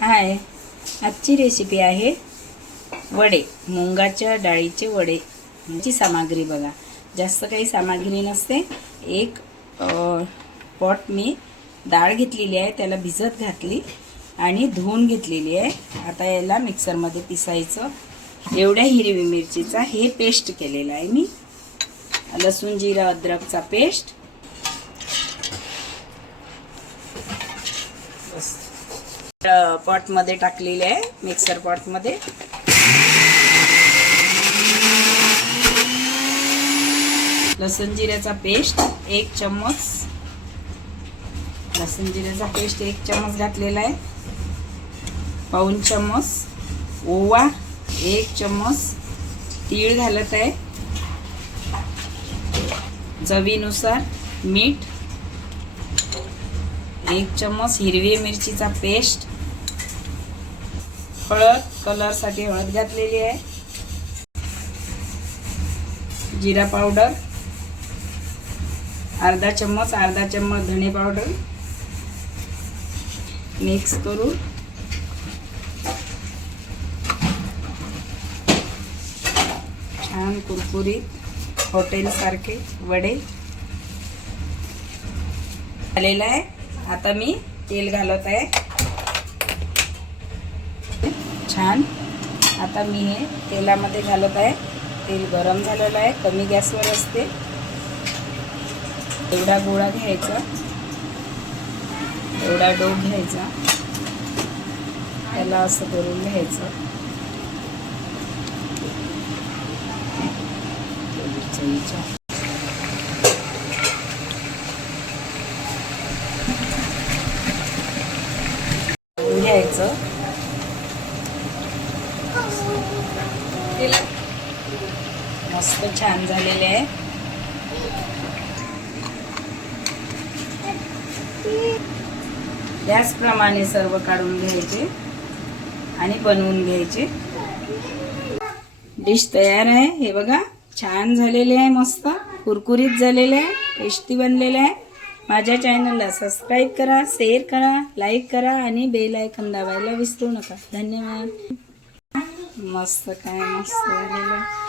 हाय. आजची रेसिपी आहे वडे मुंगाच्या डाळीचे वडे. ची सामग्री बघा. जास्त काही सामग्री नसते. एक पॉट मी डाळ घेतलेली आहे त्याला भिजत घातली आणि धुवून घेतलेली आहे. आता याला मिक्सरमध्ये पिसायचं. एवढ्या हिरवी मिरचीचा हे पेस्ट केलेला आहे मी. लसूण जिरा अद्रकचा पेस्ट पॉटमध्ये टाकलेले आहे मिक्सर पॉटमध्ये. लसूण जिऱ्याचा पेस्ट एक चम्मच. लसूण जिऱ्याचा पेस्ट एक चम्मच घातलेला आहे. पाऊन चम्मच. ओवा एक चम्मच. तीळ घालत आहे. चवीनुसार मीठ. एक चम्मच हिरवी मिरचीचा पेस्ट. हळद कलरसाठी हळद घातलेली आहे. जिरा पावडर अर्धा चम्मच अर्धा चम्मच धणे पावडर मिक्स करू छान कुरकुरीत हॉटेलसारखे वडे. झालेलं आहे. आता मी तेल घालत आहे. छान. आता मी हे तेलामध्ये घालत आहे. तेल गरम झालेलं आहे. कमी गॅसवर असते. एवढा गोळा घ्यायचा. एवढा डो घ्यायचा. त्याला असं करून घ्यायचं. घ्यायचं. मस्त छान झालेले आहे. त्याचप्रमाणे सर्व काढून घ्यायचे आणि बनवून घ्यायचे. डिश तयार आहे. हे बघा छान झालेले आहे मस्त. कुरकुरीत झालेले आहे टेस्टी बनलेले आहे. माझ्या चॅनलला सबस्क्राईब करा शेअर करा लाईक करा आणि बेल आयकन दाबायला विसरू नका. धन्यवाद. मस्त काय मस्त झालेलं आहे